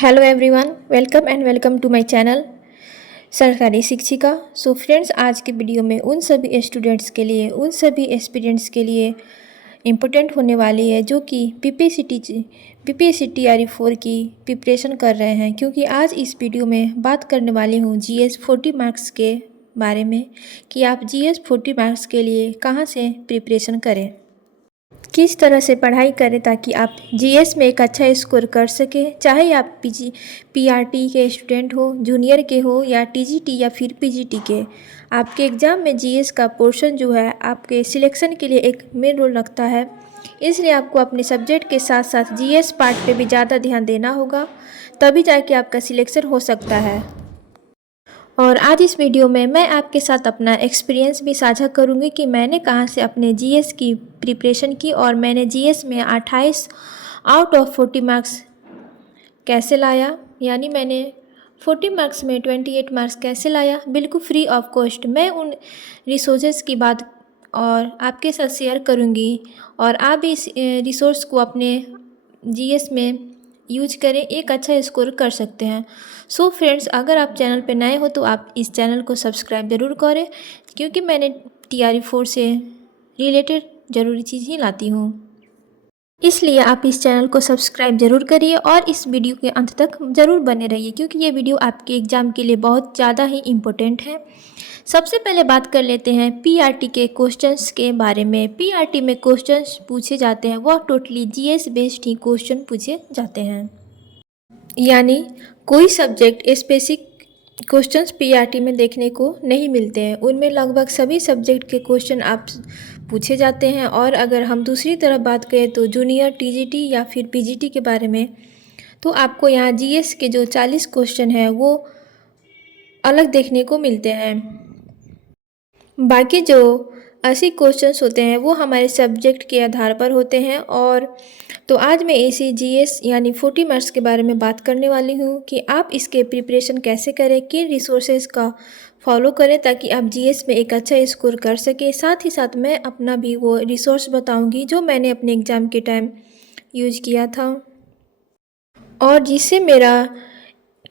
Hello everyone, welcome to my channel सरकारी शिक्षिका। So friends, आज के वीडियो में उन सभी स्टूडेंट्स के लिए, उन सभी एस्पिरेंट्स के लिए इम्पोर्टेंट होने वाली है जो कि पीपीएससी TRE 4 की प्रिपरेशन कर रहे हैं, क्योंकि आज इस वीडियो में बात करने वाली हूँ GS 40 मार्क्स के बारे में कि आप GS 40 मार्क्स के लिए कहाँ से प्रिपरेशन करें, किस तरह से पढ़ाई करें ताकि आप जीएस में एक अच्छा स्कोर कर सकें। चाहे आप पीआरटी के स्टूडेंट हो, जूनियर के हो या टीजीटी या फिर पीजीटी के, आपके एग्ज़ाम में जीएस का पोर्शन जो है आपके सिलेक्शन के लिए एक मेन रोल रखता है। इसलिए आपको अपने सब्जेक्ट के साथ साथ जीएस पार्ट पे भी ज़्यादा ध्यान देना होगा, तभी जाके आपका सिलेक्शन हो सकता है। और आज इस वीडियो में मैं आपके साथ अपना एक्सपीरियंस भी साझा करूंगी कि मैंने कहां से अपने जीएस की प्रिपरेशन की और मैंने जीएस में 28 आउट ऑफ 40 मार्क्स कैसे लाया, यानी मैंने 40 मार्क्स में 28 मार्क्स कैसे लाया, बिल्कुल फ्री ऑफ कॉस्ट। मैं उन रिसोर्सेज की बात और आपके साथ शेयर करूंगी और आप भी इस रिसोर्स को अपने जीएस में यूज करें, एक अच्छा स्कोर कर सकते हैं। सो फ्रेंड्स, अगर आप चैनल पर नए हो तो आप इस चैनल को सब्सक्राइब ज़रूर करें, क्योंकि मैंने TRE 4 से रिलेटेड ज़रूरी चीज़ ही लाती हूँ। इसलिए आप इस चैनल को सब्सक्राइब ज़रूर करिए और इस वीडियो के अंत तक ज़रूर बने रहिए, क्योंकि ये वीडियो आपके एग्ज़ाम के लिए बहुत ज़्यादा ही इम्पोर्टेंट है। सबसे पहले बात कर लेते हैं पीआरटी के क्वेश्चंस के बारे में। पीआरटी में क्वेश्चंस पूछे जाते हैं वह टोटली जीएस बेस्ड ही क्वेश्चन पूछे जाते हैं, यानी कोई सब्जेक्ट स्पेसिफिक क्वेश्चंस पीआरटी में देखने को नहीं मिलते हैं। उनमें लगभग सभी सब्जेक्ट के क्वेश्चन आप पूछे जाते हैं। और अगर हम दूसरी तरफ बात करें तो जूनियर टीजीटी या फिर पीजीटी के बारे में, तो आपको यहाँ जीएस के जो 40 क्वेश्चन हैं वो अलग देखने को मिलते हैं। बाकी जो 80 क्वेश्चंस होते हैं वो हमारे सब्जेक्ट के आधार पर होते हैं। और तो आज मैं इसी जीएस यानी 40 मार्क्स के बारे में बात करने वाली हूँ कि आप इसके प्रिपरेशन कैसे करें, किन रिसोर्सेज का फॉलो करें ताकि आप जीएस में एक अच्छा स्कोर कर सकें। साथ ही साथ मैं अपना भी वो रिसोर्स बताऊँगी जो मैंने अपने एग्ज़ाम के टाइम यूज किया था और जिससे मेरा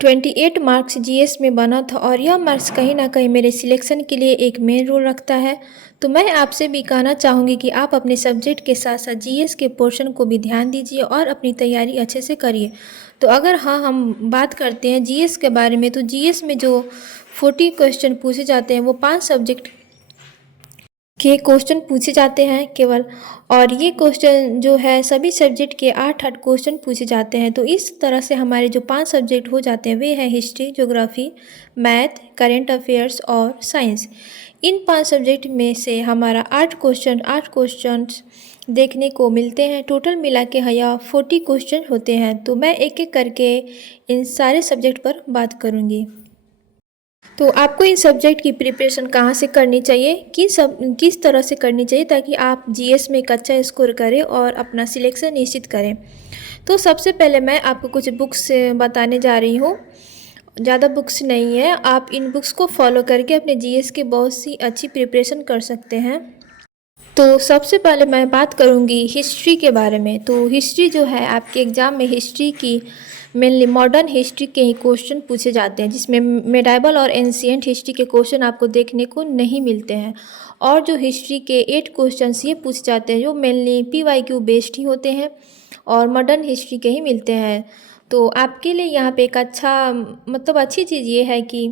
28 मार्क्स जीएस में बना था। और यह मार्क्स कहीं ना कहीं मेरे सिलेक्शन के लिए एक मेन रोल रखता है। तो मैं आपसे भी कहना चाहूँगी कि आप अपने सब्जेक्ट के साथ साथ जीएस के पोर्शन को भी ध्यान दीजिए और अपनी तैयारी अच्छे से करिए। तो अगर हम बात करते हैं जीएस के बारे में, तो जीएस में जो 40 क्वेश्चन पूछे जाते हैं वो 5 सब्जेक्ट के क्वेश्चन पूछे जाते हैं केवल। और ये क्वेश्चन जो है सभी सब्जेक्ट के 8-8 क्वेश्चन पूछे जाते हैं। तो इस तरह से हमारे जो 5 सब्जेक्ट हो जाते हैं वे हैं history, geography, math, current affairs और साइंस। इन 5 सब्जेक्ट में से हमारा 8 क्वेश्चन देखने को मिलते हैं। टोटल मिला के यहाँ 40 क्वेश्चन होते हैं। तो मैं एक एक करके इन सारे सब्जेक्ट पर बात करूँगी। तो आपको इन सब्जेक्ट की प्रिपरेशन कहाँ से करनी चाहिए, किस तरह से करनी चाहिए ताकि आप जीएस में एक अच्छा स्कोर करें और अपना सिलेक्शन निश्चित करें। तो सबसे पहले मैं आपको कुछ बुक्स बताने जा रही हूँ। ज़्यादा बुक्स नहीं है, आप इन बुक्स को फॉलो करके अपने जीएस की बहुत सी अच्छी प्रिपरेशन कर सकते हैं। तो सबसे पहले मैं बात करूँगी हिस्ट्री के बारे में। तो हिस्ट्री जो है आपके एग्ज़ाम में हिस्ट्री की मेनली मॉडर्न हिस्ट्री के ही क्वेश्चन पूछे जाते हैं, जिसमें मेडाइवल और एंशिएंट हिस्ट्री के क्वेश्चन आपको देखने को नहीं मिलते हैं। और जो हिस्ट्री के 8 क्वेश्चंस ये पूछे जाते हैं जो मेनली PYQ बेस्ड ही होते हैं और मॉडर्न हिस्ट्री के ही मिलते हैं। तो आपके लिए यहाँ पे एक अच्छा अच्छी चीज़ ये है कि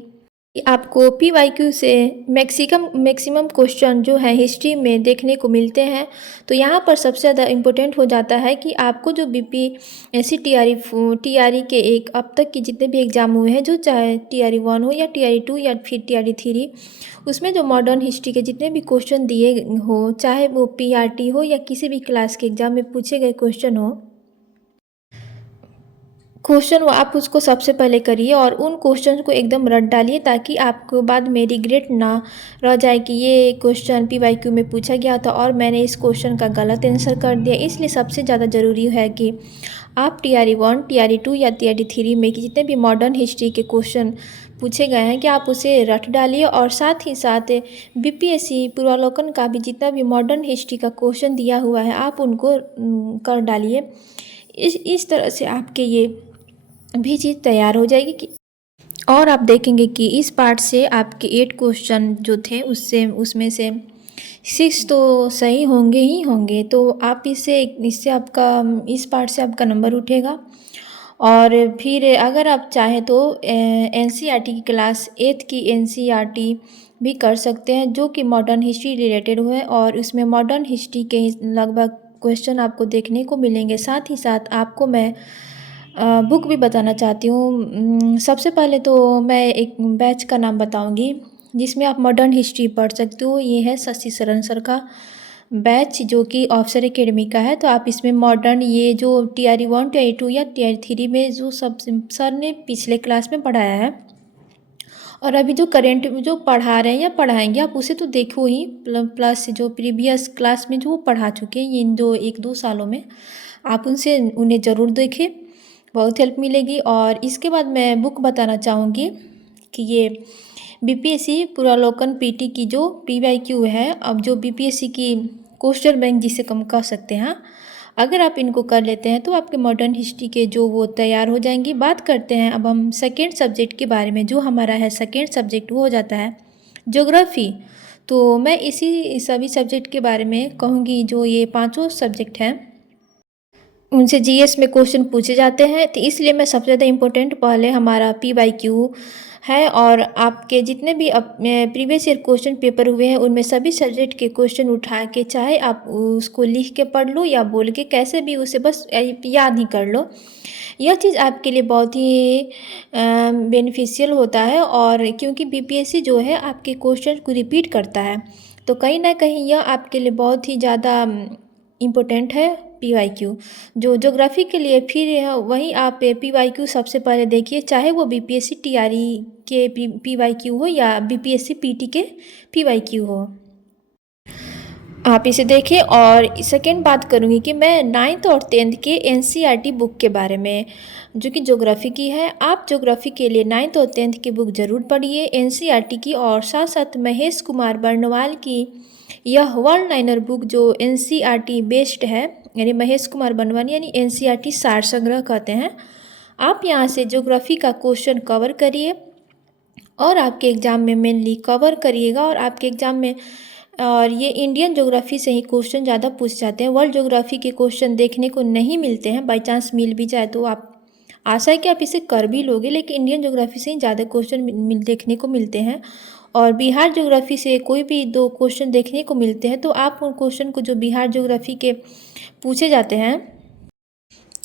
आपको PYQ से मैक्सिमम क्वेश्चन जो है हिस्ट्री में देखने को मिलते हैं। तो यहाँ पर सबसे ज़्यादा इम्पोर्टेंट हो जाता है कि आपको जो BPSC TRE के एक अब तक के जितने भी एग्ज़ाम हुए हैं, जो चाहे TRE 1 हो या TRE 2 या फिर TRE 3, उसमें जो मॉडर्न हिस्ट्री के जितने भी क्वेश्चन दिए हो, चाहे वो PRT हो या किसी भी क्लास के एग्ज़ाम में पूछे गए क्वेश्चन हो, वो आप उसको सबसे पहले करिए और उन क्वेश्चन को एकदम रट डालिए ताकि आपको बाद में रिग्रेट ना रह जाए कि ये क्वेश्चन PYQ में पूछा गया था और मैंने इस क्वेश्चन का गलत आंसर कर दिया। इसलिए सबसे ज़्यादा ज़रूरी है कि आप TRE 1, TRE 2 या TRE 3 में कि जितने भी मॉडर्न हिस्ट्री के क्वेश्चन पूछे गए हैं कि आप उसे रट डालिए। और साथ ही साथ BPSC पूर्वावलोकन का भी जितना भी मॉडर्न हिस्ट्री का क्वेश्चन दिया हुआ है आप उनको कर डालिए। इस तरह से आपके ये भी चीज़ तैयार हो जाएगी कि और आप देखेंगे कि इस पार्ट से आपके 8 क्वेश्चन जो थे उससे उसमें से 6 तो सही होंगे ही होंगे। तो आप इससे आपका इस पार्ट से आपका नंबर उठेगा। और फिर अगर आप चाहें तो एनसीईआरटी की क्लास 8 की एनसीईआरटी भी कर सकते हैं, जो कि मॉडर्न हिस्ट्री रिलेटेड है और उसमें मॉडर्न हिस्ट्री के लगभग क्वेश्चन आपको देखने को मिलेंगे। साथ ही साथ आपको मैं बुक भी बताना चाहती हूँ। सबसे पहले तो मैं एक बैच का नाम बताऊँगी जिसमें आप मॉडर्न हिस्ट्री पढ़ सकते हो। ये है शशि शरण सर का बैच, जो कि ऑफिसर एकेडमी का है। तो आप इसमें मॉडर्न ये जो TRE 1 TRE 2 या TRE 3 में जो सब सर ने पिछले क्लास में पढ़ाया है और अभी जो करेंट जो पढ़ा रहे हैं या पढ़ाएंगे आप उसे तो देखो ही, प्लस जो प्रीवियस क्लास में जो वो पढ़ा चुके हैं इन जो 1-2 सालों में, आप उन्हें ज़रूर देखें, बहुत हेल्प मिलेगी। और इसके बाद मैं बुक बताना चाहूँगी कि ये BPSC पुरालोकन PT की जो PYQ है, अब जो BPSC की क्वेश्चन बैंक जिसे कम कह सकते हैं, अगर आप इनको कर लेते हैं तो आपके मॉडर्न हिस्ट्री के जो वो तैयार हो जाएंगी। बात करते हैं अब हम सेकेंड सब्जेक्ट के बारे में। जो हमारा है सेकेंड सब्जेक्ट वो हो जाता है ज्योग्राफी। तो मैं इसी सभी सब्जेक्ट के बारे में कहूँगी। जो ये पाँचों सब्जेक्ट हैं उनसे GS में क्वेश्चन पूछे जाते हैं, तो इसलिए मैं सबसे ज़्यादा इम्पोर्टेंट पहले हमारा PYQ है। और आपके जितने भी प्रीवियस ईयर क्वेश्चन पेपर हुए हैं उनमें सभी सब्जेक्ट के क्वेश्चन उठा के, चाहे आप उसको लिख के पढ़ लो या बोल के, कैसे भी उसे बस याद ही कर लो। यह चीज़ आपके लिए बहुत ही बेनिफिशियल होता है। और क्योंकि BPSC जो है आपके क्वेश्चन को रिपीट करता है, तो कहीं ना कहीं यह आपके लिए बहुत ही ज़्यादा इम्पोर्टेंट है PYQ। जो ज्योग्राफी के लिए फिर वहीं आप PYQ सबसे पहले देखिए, चाहे वो BPSC TRE के PYQ हो या BPSC PT के PYQ हो, आप इसे देखें। और सेकेंड बात करूँगी कि मैं 9th और 10th के NCERT बुक के बारे में, जो कि ज्योग्राफी की है। आप ज्योग्राफी के लिए 9th और 10th की बुक ज़रूर पढ़िए NCERT की, और साथ साथ महेश कुमार बर्णवाल की यह वर्ल्ड लाइनर बुक जो NCERT बेस्ड है, यानी महेश कुमार बर्णवाल यानी NCERT सार संग्रह कहते हैं। आप यहाँ से ज्योग्राफी का क्वेश्चन कवर करिए और आपके एग्ज़ाम में मेनली कवर करिएगा। और आपके एग्ज़ाम में, और ये इंडियन ज्योग्राफी से ही क्वेश्चन ज़्यादा पूछ जाते हैं, वर्ल्ड ज्योग्राफी के क्वेश्चन देखने को नहीं मिलते हैं। बाई चांस मिल भी जाए तो आप आशा है कि आप इसे कर भी लोगे, लेकिन इंडियन ज्योग्राफी से ही ज़्यादा क्वेश्चन देखने को मिलते हैं। और बिहार ज्योग्राफी से कोई भी 2 क्वेश्चन देखने को मिलते हैं, तो आप उन क्वेश्चन को जो बिहार ज्योग्राफी के पूछे जाते हैं,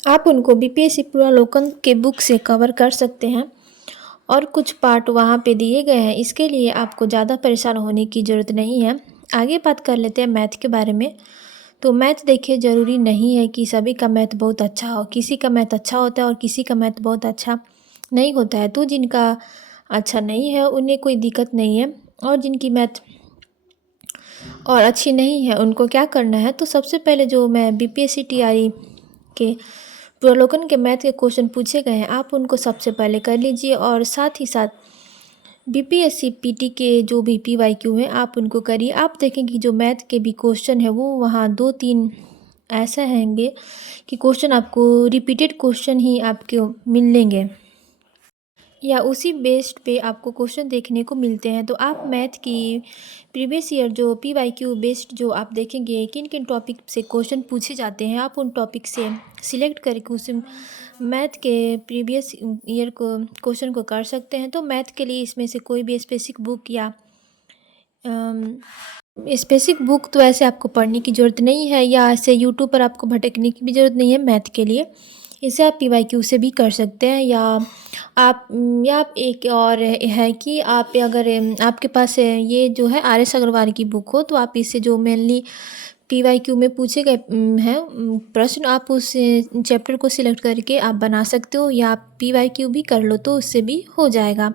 आप उनको BPSC पुरालोकन के बुक से कवर कर सकते हैं। और कुछ पार्ट वहाँ पे दिए गए हैं, इसके लिए आपको ज़्यादा परेशान होने की ज़रूरत नहीं है। आगे बात कर लेते हैं मैथ के बारे में। तो मैथ देखिए, ज़रूरी नहीं है कि सभी का मैथ बहुत अच्छा हो। किसी का मैथ अच्छा होता है और किसी का मैथ बहुत अच्छा नहीं होता है। तो जिनका अच्छा नहीं है उन्हें कोई दिक्कत नहीं है, और जिनकी मैथ और अच्छी नहीं है उनको क्या करना है, तो सबसे पहले जो मैं BPSC TRE के पुरालोकन के मैथ के क्वेश्चन पूछे गए हैं, आप उनको सबसे पहले कर लीजिए। और साथ ही साथ BPSC PT के जो भी PYQ हैं आप उनको करिए। आप देखेंगे कि जो मैथ के भी क्वेश्चन है वो वहाँ 2-3 ऐसा हैंगे कि क्वेश्चन आपको रिपीटेड क्वेश्चन ही आपके मिलेंगे, या उसी बेस्ड पे आपको क्वेश्चन देखने को मिलते हैं। तो आप मैथ की प्रीवियस ईयर जो PYQ बेस्ड जो आप देखेंगे किन किन टॉपिक से क्वेश्चन पूछे जाते हैं, आप उन टॉपिक से सिलेक्ट करके उस मैथ के प्रीवियस ईयर को क्वेश्चन को कर सकते हैं। तो मैथ के लिए इसमें से कोई भी स्पेसिफिक बुक या स्पेसिफिक बुक तो ऐसे आपको पढ़ने की ज़रूरत नहीं है, या ऐसे यूट्यूब पर आपको भटकने की भी ज़रूरत नहीं है मैथ के लिए। इसे आप PYQ से भी कर सकते हैं, या आप एक और है कि आप अगर आपके पास ये जो है RS अग्रवाल की बुक हो, तो आप इससे जो मेनली PYQ में पूछे गए हैं प्रश्न, आप उस चैप्टर को सिलेक्ट करके आप बना सकते हो, या आप PYQ भी कर लो तो उससे भी हो जाएगा।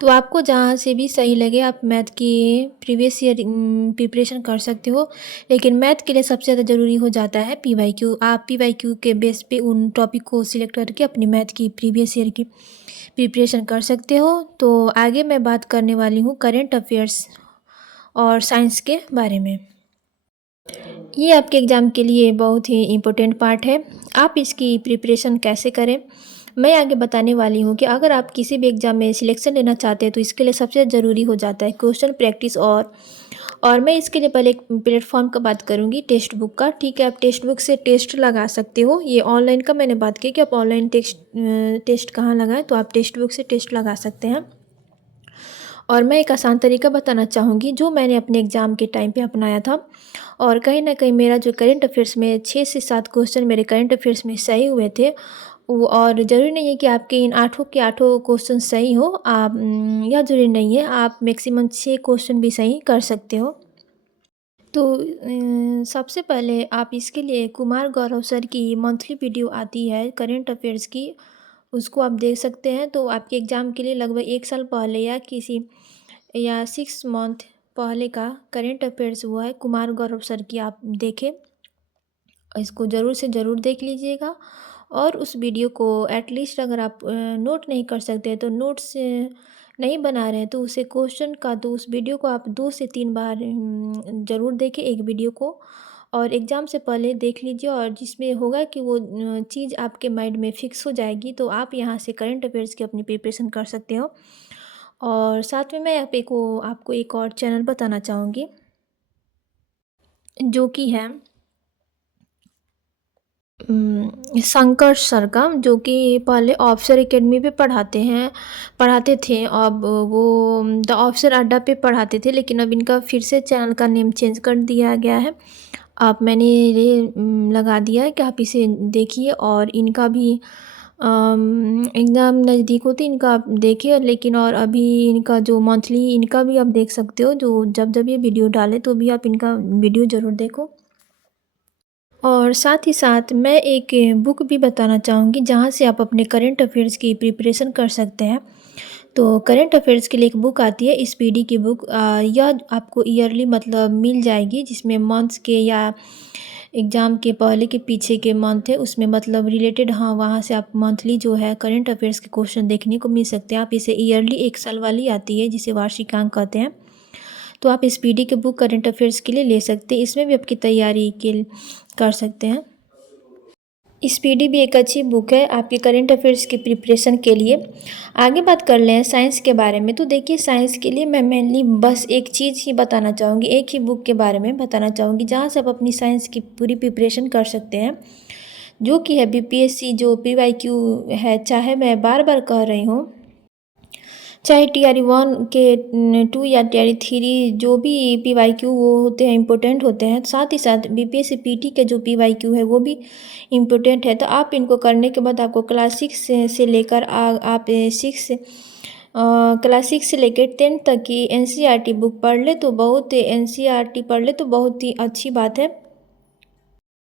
तो आपको जहाँ से भी सही लगे आप मैथ की प्रीवियस ईयर प्रिपरेशन कर सकते हो, लेकिन मैथ के लिए सबसे ज़्यादा ज़रूरी हो जाता है PYQ। आप PYQ के बेस पे उन टॉपिक को सिलेक्ट करके अपनी मैथ की प्रीवियस ईयर की प्रिपरेशन कर सकते हो। तो आगे मैं बात करने वाली हूँ करेंट अफेयर्स और साइंस के बारे में। ये आपके एग्ज़ाम के लिए बहुत ही इम्पोर्टेंट पार्ट है। आप इसकी प्रिपरेशन कैसे करें, मैं आगे बताने वाली हूँ कि अगर आप किसी भी एग्ज़ाम में सिलेक्शन लेना चाहते हैं तो इसके लिए सबसे ज़रूरी हो जाता है क्वेश्चन प्रैक्टिस। और मैं इसके लिए पहले एक प्लेटफॉर्म का बात करूँगी, टेक्स्ट बुक का। ठीक है, आप टेक्स्ट बुक से टेस्ट लगा सकते हो। ये ऑनलाइन का मैंने बात की कि आप ऑनलाइन टेस्ट कहाँ लगाएं, तो आप टेक्स्ट बुक से टेस्ट लगा सकते हैं। और मैं एक आसान तरीका बताना चाहूँगी जो मैंने अपने एग्ज़ाम के टाइम पे अपनाया था, और कहीं न कहीं मेरा जो करंट अफ़ेयर्स में 6 से 7 क्वेश्चन मेरे करंट अफ़ेयर्स में सही हुए थे। वो, और ज़रूरी नहीं है कि आपके इन आठों के आठों क्वेश्चन सही हो, या ज़रूरी नहीं है, आप मैक्सिमम 6 क्वेश्चन भी सही कर सकते हो। तो सबसे पहले आप इसके लिए कुमार गौरव सर की मंथली वीडियो आती है करंट अफ़ेयर्स की, उसको आप देख सकते हैं। तो आपके एग्ज़ाम के लिए लगभग 1 साल पहले या 6 मंथ पहले का करंट अफ़ेयर्स हुआ है कुमार गौरव सर की, आप देखें। इसको ज़रूर से ज़रूर देख लीजिएगा। और उस वीडियो को एटलीस्ट अगर आप नोट नहीं कर सकते तो नोट्स नहीं बना रहे हैं तो उसे क्वेश्चन का तो उस वीडियो को आप 2 से 3 बार ज़रूर देखें एक वीडियो को, और एग्ज़ाम से पहले देख लीजिए, और जिसमें होगा कि वो चीज़ आपके माइंड में फ़िक्स हो जाएगी, तो आप यहाँ से करंट अफेयर्स की अपनी प्रिपरेशन कर सकते हो। और साथ में मैं आपको एक और चैनल बताना चाहूँगी, जो कि है शंकर सर का, जो कि पहले ऑफिसर एकेडमी पे पढ़ाते थे। अब वो द ऑफिसर अड्डा पे पढ़ाते थे, लेकिन अब इनका फिर से चैनल का नेम चेंज कर दिया गया है। आप मैंने ये लगा दिया है कि आप इसे देखिए, और इनका भी एग्ज़ाम नज़दीक होते इनका आप देखिए, लेकिन और अभी इनका जो मंथली इनका भी आप देख सकते हो, जो जब ये वीडियो डालें तो भी आप इनका वीडियो ज़रूर देखो। और साथ ही साथ मैं एक बुक भी बताना चाहूँगी जहाँ से आप अपने करंट अफेयर्स की प्रिपरेशन कर सकते हैं। तो करंट अफेयर्स के लिए एक बुक आती है स्पीडी की बुक, यह आपको ईयरली मतलब मिल जाएगी, जिसमें मंथ्स के या एग्ज़ाम के पहले के पीछे के मंथ है उसमें मतलब रिलेटेड, हाँ, वहाँ से आप मंथली जो है करंट अफेयर्स के क्वेश्चन देखने को मिल सकते हैं। आप इसे ईयरली 1 साल वाली आती है जिसे वार्षिकांक कहते हैं। तो आप स्पीडी के बुक करंट अफेयर्स के लिए ले सकते हैं, इसमें भी आपकी तैयारी के कर सकते हैं। स्पीडी भी एक अच्छी बुक है आपके करंट अफेयर्स की प्रिपरेशन के लिए। आगे बात कर लें साइंस के बारे में, तो देखिए साइंस के लिए मैं मेनली बस एक चीज़ ही बताना चाहूँगी, एक ही बुक के बारे में बताना चाहूँगी जहाँ से आप अपनी साइंस की पूरी प्रिपरेशन कर सकते हैं, जो कि है बीपीएससी जो पीवाईक्यू है। चाहे मैं बार बार कह रही हूँ, चाहे टीआरई 1 के 2 या टीआरई 3 जो भी पीवाईक्यू वो होते हैं इम्पोर्टेंट होते हैं, साथ ही साथ बीपीएससी पीटी के जो पीवाईक्यू है वो भी इम्पोर्टेंट है। तो आप इनको करने के बाद आपको क्लास 6 से लेकर आप क्लास 6 से लेकर 10 तक की एनसीईआरटी बुक पढ़ ले तो एनसीईआरटी पढ़ ले तो बहुत ही अच्छी बात है।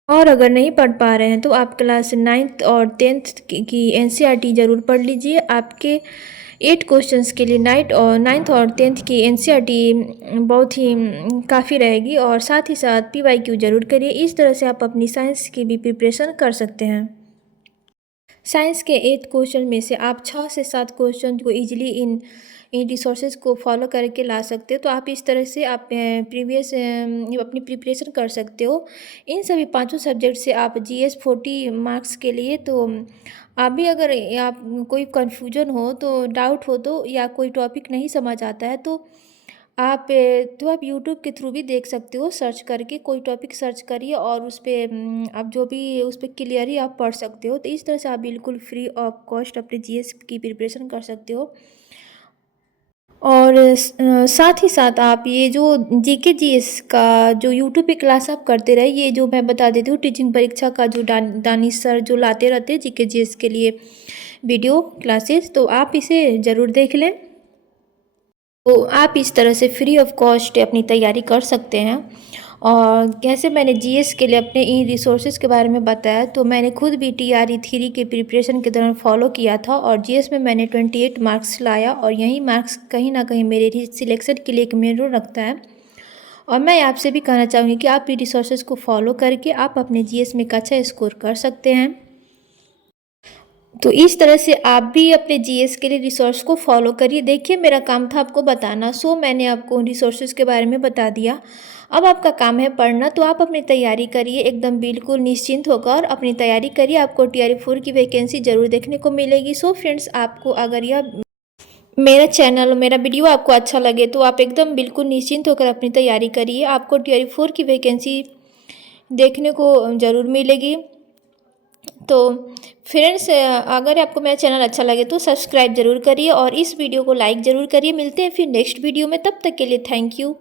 और अगर नहीं पढ़ पा रहे हैं तो आप क्लास 9th और 10th की एनसीईआरटी ज़रूर पढ़ लीजिए। आपके 8 क्वेश्चंस के लिए 9th और 10th की एनसीईआरटी बहुत ही काफ़ी रहेगी, और साथ ही साथ पीवाईक्यू ज़रूर करिए। इस तरह से आप अपनी साइंस की भी प्रिपरेशन कर सकते हैं। साइंस के 8 क्वेश्चन में से आप 6 से 7 क्वेश्चन को ईजिली इन रिसोर्सेज को फॉलो करके ला सकते हो। तो आप इस तरह से आप अपनी प्रिपरेशन कर सकते हो इन सभी पांचों सब्जेक्ट से। आप जीएस 40 मार्क्स के लिए, तो आप भी अगर आप कोई कन्फ्यूजन हो तो डाउट हो तो, या कोई टॉपिक नहीं समझ आता है तो आप यूट्यूब के थ्रू भी देख सकते हो, सर्च करके कोई टॉपिक सर्च करिए और उस पर आप जो भी उस पर क्लियर ही आप पढ़ सकते हो। तो इस तरह से आप बिल्कुल फ्री ऑफ कॉस्ट अपने जीएस की प्रिपरेशन कर सकते हो। और साथ ही साथ आप ये जो जीके जीएस का जो यूट्यूब पे क्लास आप करते रहे, ये जो मैं बता देती हूँ टीचिंग परीक्षा का जो दानिश सर जो लाते रहते हैं जीके जीएस के लिए वीडियो क्लासेस, तो आप इसे ज़रूर देख लें। तो आप इस तरह से फ्री ऑफ कॉस्ट अपनी तैयारी कर सकते हैं। और कैसे मैंने जीएस के लिए अपने इन रिसोर्सेज के बारे में बताया, तो मैंने खुद भी टीआरई 3 के प्रिपरेशन के दौरान फॉलो किया था, और जीएस में मैंने 28 मार्क्स लाया, और यही मार्क्स कहीं ना कहीं मेरे सिलेक्शन के लिए एक मेन रोल रखता है। और मैं आपसे भी कहना चाहूँगी कि आप ये रिसोर्सेज को फॉलो करके आप अपने जीएस में एक अच्छा स्कोर कर सकते हैं। तो इस तरह से आप भी अपने जीएस के लिए रिसोर्स को फॉलो करिए। देखिए मेरा काम था आपको बताना, सो मैंने आपको उन रिसोर्सेज के बारे में बता दिया। अब आपका काम है पढ़ना, तो आप अपनी तैयारी करिए एकदम बिल्कुल निश्चिंत होकर और अपनी तैयारी करिए। आपको TRE-4 की वैकेंसी ज़रूर देखने को मिलेगी। सो फ्रेंड्स, आपको अगर यह मेरा चैनल, मेरा वीडियो आपको अच्छा लगे तो आप एकदम बिल्कुल निश्चिंत होकर अपनी तैयारी करिए। आपको TRE-4 की वैकेंसी देखने को ज़रूर मिलेगी। तो फ्रेंड्स, अगर आपको मेरा चैनल अच्छा लगे तो सब्सक्राइब ज़रूर करिए और इस वीडियो को लाइक ज़रूर करिए। मिलते हैं फिर नेक्स्ट वीडियो में, तब तक के लिए थैंक यू।